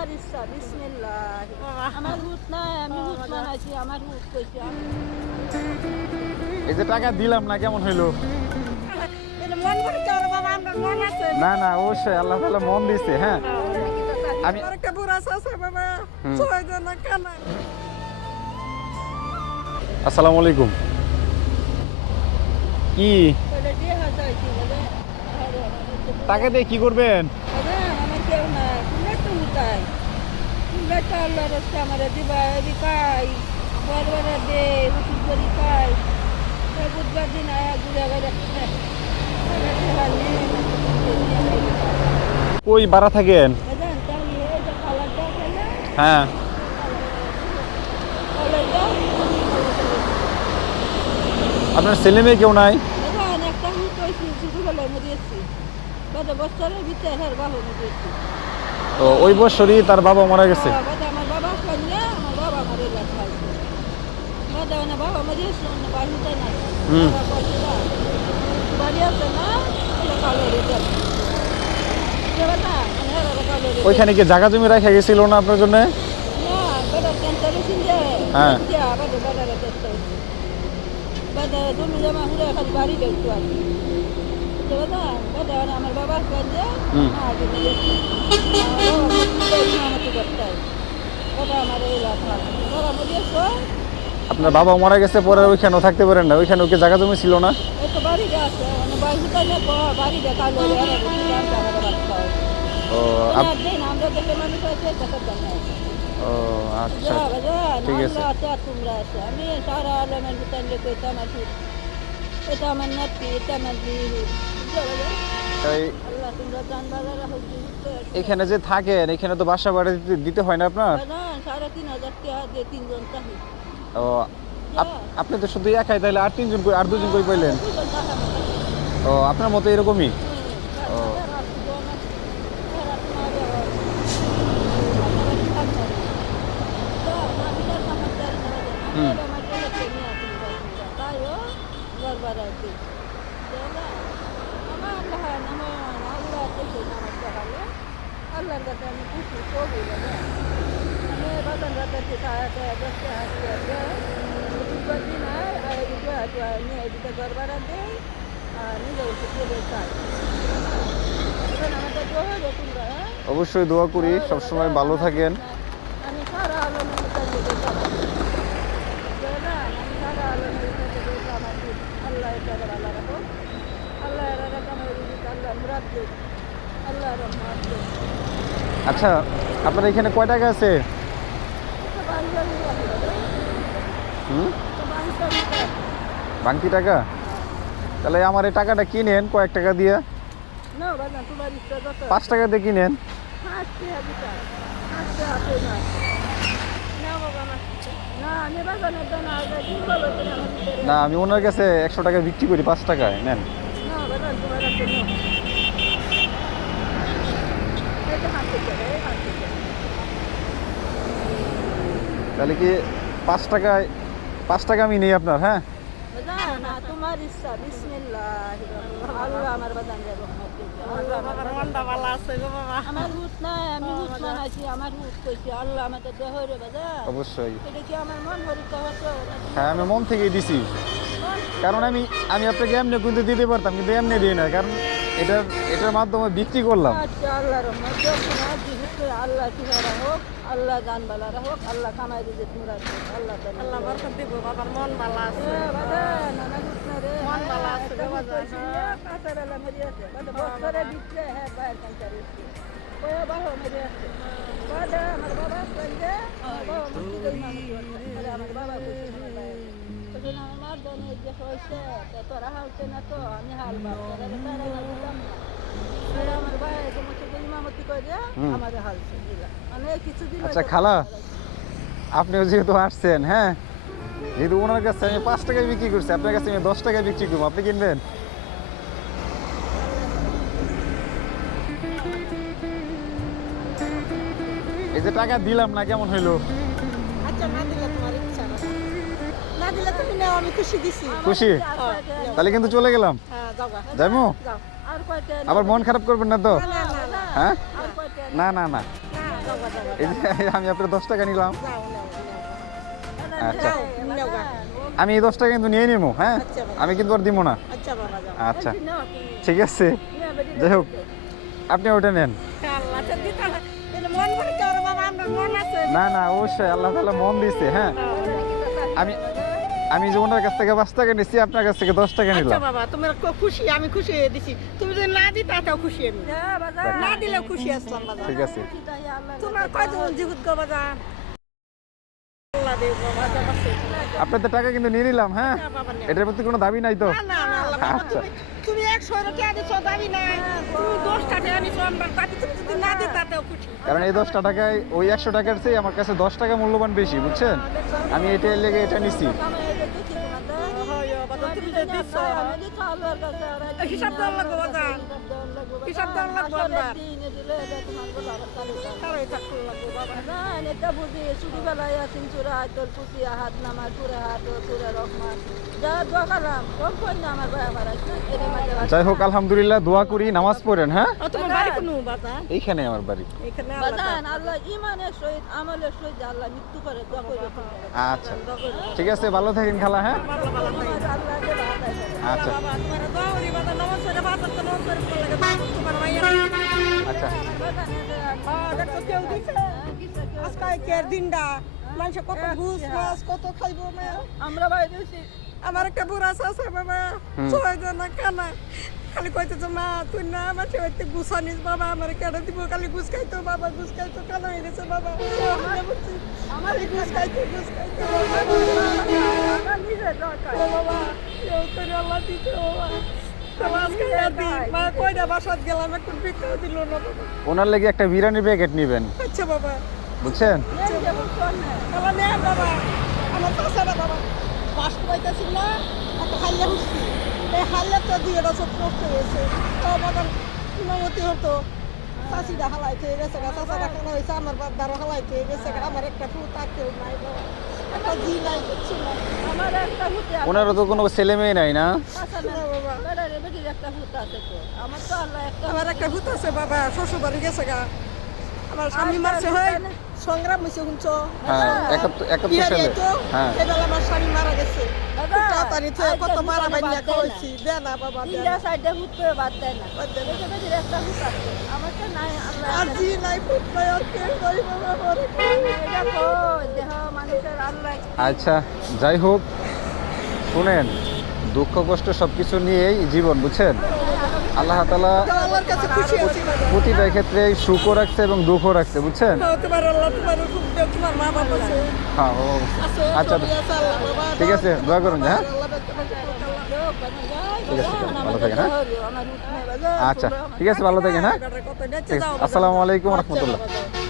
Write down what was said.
তোমার ইচ্ছা বিসমিল্লাহ আমার হুট নাই আমি হুট মানাইছি আমার হুট কইছি এই যে টাকা দিলাম না কেমন হইলো মন করে তোর বাবা আমরা মন আছে না না অবশ্যই আল্লাহ তাআলা মন দিয়েছে হ্যাঁ আমি একটা বুড়া আছে বাবা ছয় জন কানা আসসালামু আলাইকুম কি বলে দিয়ে হাজাইছি বলে টাকা দিয়ে কি করবেন আরে আমার কেউ নাই তুমি তো উঠাই তুমি তো আল্লাহর রাস্তা আমারে দিবা বিকাই বড়বড় দে উঠি করি খাই বুধবার দিন আয়া ঘুরে ঘুরে কই বাড়া থাকেন হ্যাঁ আপনার ছেলে মেয়ে কেউ নাই তো ওই বছরই তার বাবা মারা গেছে আমার বাবা আমার বাবা মারে বাবা মারি বাড়িতে নাই বাড়ি আছে না কালো ওইখানে কি জায়গা জমি রেখে গেছিল না আপনার জন্য হ্যাঁ আমার বাবা আপনার বাবা মারা গেছে পরে ওইখানেও থাকতে পারেন না ওইখানে ওকে জায়গা জমি ছিল না ও ও আচ্ছা ঠিক আছে আমি সারা আলমের ভিতরে কইতাম এটা আমার নাতি এটা আমার আল্লাহ তোমরা জানবালা রাখো এখানে যে থাকেন এখানে তো বাসা ভাড়া দিতে হয় না আপনার 3,500 টাকা দিয়ে 3 জন থাকি ও আপনি তো শুধু একাই তাহলে আর তিনজন আর দুজন কই পাইলেন ও আপনার মতো এরকমই ও আল্লাহর কাছে আমি খুশি কবি আমি বাজান রাতে নিয়ে এদিকে ঘর ভাড়া দেয় আর নিজে চলে চাই আমাদের দোয়া তোমরা অবশ্যই দোয়া করি সবসময় ভালো থাকেন আমি সারা আলমের আল্লাহ আল্লাহ রাখো আল্লাহ আল্লাহ মুরাদ আল্লাহ রহমত আচ্ছা আপনার এখানে কয় টাকা আছে বাংতি টাকা তাহলে আমার এই টাকাটা কিনেন কয়েক টাকা দিয়ে 5 টাকা দিয়ে কিনেন না আমি ওনার কাছে 100 টাকা বিক্রি করি 5 টাকায় নেন তাহলে কি 5 টাকা আমি নেই আপনার হ্যাঁ তোমার ইচ্ছা বিসমিল্লাহ আল্লাহ আমার বাজান আমার হুট নাই আমি হুট মানাইছি আমার হুট কইছি আল্লাহ আমাকে দেহরে বাজার অবশ্যই এটা কি আমার মন হরিতে হতো হ্যাঁ আমি মন থেকেই দিছি কারণ আমি আপনাকে এমনি কিন্তু দিতে পারতাম কিন্তু এমনি দিই না কারণ এটার মাধ্যমে বিক্রি করলাম আচ্ছা আল্লাহ রহমত আল্লাহ কিনারা হোক আল্লাহ জানবালা হোক আল্লাহ কামাই দিতে তোমরা আল্লাহ আল্লাহ বরকত দিব বাবার মন ভালো আছে বাবা নানা গুছনা রে মন ভালো আছে বাবা কাঁচাবেলা মরি আছে বছরে বিচ্ছে হ্যাঁ বাইরে কাঁচারে ওই বাবা মরি আছে বাবা আমার বাবা কইলে বাবা আমার বাবা কইছে আমার মার দনে যে হইছে তোরা হালতে না তো আমি হাল বাবা আমার ভাই তোমাকে ইমামতি করে আমাদের হালছে দিলাম মানে কিছু দিন আচ্ছা খালা আপনিও যেহেতু আসছেন হ্যাঁ যেহেতু ওনার কাছে আমি 5 টাকায় বিক্রি করছি আপনার কাছে আমি 10 টাকায় বিক্রি করবো আপনি কিনবেন এই যে টাকা দিলাম না কেমন হইলো আচ্ছা না দিলে তোমার ইচ্ছা না দিলে তুমি নাও আমি খুশি দিছি খুশি তাহলে কিন্তু চলে গেলাম হ্যাঁ যাও যাইমু যাও আর কয়টা আবার মন খারাপ করবেন না তো না হ্যাঁ আর কয়টা না না না না এই যে আমি আপনার 10 টাকা নিলাম। যাও, নাও, নাও। আচ্ছা। যাও, নাও গা। আমি এই 10 টাকা কিন্তু নিয়ে নিবো, হ্যাঁ? আচ্ছা বাবা। আমি কিন্তু আর দিব না। আচ্ছা বাবা, যাও। আচ্ছা ঠিক আছে, যাই হোক আপনি ওটা নেন। আল্লাহ তো দিতে হয়। এটা মন ভরে তো ওর বাবা, আমরা মন আছে। না না, অবশ্যই আল্লাহ তাআলা মন দিয়েছে, হ্যাঁ। আমি যে ওনার কাছ থেকে 5 টাকা নিচ্ছি, আপনার কাছ থেকে 10 টাকা আচ্ছা নিলাম। বাবা, তুমি খুশি, আমি খুশি হয়ে দিছি। তুমি যদি না দিতা তাও খুশি আমি। না দিলেও খুশি আসলাম বাবা। ঠিক আছে, তোমার কয়জন জিহুদ গো বাবা? আল্লাহ দেব বাবা, যা বাসে। আপনাদের টাকা কিন্তু নিয়ে নিলাম, হ্যাঁ। না বাবা, না। এটার প্রতি কোনো দাবি নাই তো? না, না, না, আল্লাহ বাবা, আচ্ছা। তুমি 100 টাকা দিছো, দাবি না। তুমি 10 টাকা দিছো, আমরা দাবি, তুমি যদি না দিতা তাও খুশি। কারণ এই 10 টাকায় ওই 100 টাকার চেয়ে আমার কাছে 10 টাকা মূল্যবান বেশি, বুঝছেন? আমি এটা লেগে এটা নিছি। হয় বাবা, তুমি যে দিছো। হিসাব দেওয়ার লাগবো বাবা। হিসাব দেওয়ার লাগবো আমরা। তারাই থাকতে লাগবো বাবা। যাই হোক আলহামদুলিল্লাহ, দোয়া করি, নামাজ পড়েন, হ্যাঁ। ও, তোমার বাড়ি কোন বাবা? এইখানে আমার বাড়ি। এখানে আল্লাহ ইমানের সহিত আমলের সহিত আল্লাহ মৃত্যু করে দোয়া করে আচ্ছা ঠিক আছে, ভালো থাকেন খালা, হ্যাঁ। আচ্ছা বাবা, তোমার দোয়া করি বাবা, নামাজ পড়ে বাবা, তো নামাজ পড়ে ভালো লাগে বাবা, তোমার মাইয়া। আচ্ছা দেখো কেউ দিছে। আজকে কের দিনটা মানুষ কত ঘুষ মাছ কত খাইবো মা। আমরা বাইরেছি আমার একটা বুড়া আছে বাবা, 6 জন কানা, খালি কইতেছে মা তুই না আমার হইতে গুছা নিস বাবা, আমার কেটে দিব, খালি ঘুষ খাইতো বাবা, ঘুষ খাইতো, কানা হয়ে গেছে বাবা। আমার ঘুষ খাইতো নিজে দরকার ও বাবা, কেউ তো আল্লাহ দিতে বাবা। আজকে আর দিন মা কয়টা বাসাত গেলাম, একটু বিক্রি দিল না বাবা। ওনার লেগে একটা বিরিয়ানি প্যাকেট নেবেন, আচ্ছা বাবা, বুঝছেন? বাবা নেন বাবা, আমার পাশাটা বাবা বাস পাইতেছিল না, একটা হাইয়া উঠছি, এই হাইয়া তো দিয়ে সব নষ্ট হয়েছে। তো বাবার ইমামতি হতো, চাষিটা হালাইতে গেছে গা, চাষাটা খানা হয়েছে, আমার বাপদারও হালাইতে গেছে গা, আমার একটা ফুটা কেউ নাই বাবা, একটা জি নাই, কিচ্ছু নাই। আমার একটা হুতে ওনারও তো কোনো ছেলে মেয়ে নাই না? না বাবা, বেটির একটা হুত আছে তো আমার তো আল্লাহ একটা আমার একটা ভূত আছে বাবা, শ্বশুর বাড়ি গেছে গা, আমার স্বামী মারছে, হয় সংগ্রাম হয়েছে শুনছ, হ্যাঁ, একাত্তর সালে, হ্যাঁ। সেবেলা আমার স্বামী মারা গেছে। দাদা, তাড়াতাড়ি থেকে কত আজকে মারা বাদ বাইনা দেয় না। খাওয়াইছি, দে না বাবা, দে তিনটা না। সাইডে হুত করে বাদ দেয় না বাদ দেয় না। বেটির একটা হুত আছে আমার তো নাই আল্লাহ আর জি নাই, ফুট নাই, আর কে করি বাবা, মরে গেছে। এটা কই দেহ মানুষের আল্লাহ আচ্ছা যাই হোক, শুনেন, দুঃখ কষ্ট সবকিছু নিয়েই জীবন, বুঝছেন? আল্লাহ তাআলা তো আল্লাহর কাছে খুশি আছি বাবা। প্রতিটা ক্ষেত্রে সুখও রাখছে এবং দুঃখও রাখছে, বুঝছেন? তো তোমার আল্লাহ তোমার খুব দেও, তোমার মা বাবা আছে। হ্যাঁ ও, আছে, আচ্ছা সবই আছে আল্লাহ বাবা। ঠিক আছে, দোয়া করুন, হ্যাঁ। আল্লাহ বাচ্চা বাচ্চা আল্লাহ। ঠিক আছে, ভালো থাকেন, হ্যাঁ। আমার হুত নাই বাবা আচ্ছা ঠিক আছে, ভালো থাকেন, হ্যাঁ। কত ঠিক নেচে আছে, যাও বাবা। আসসালামু আলাইকুম আচ্ছা রহমতুল্লাহ। বাবা, যাও।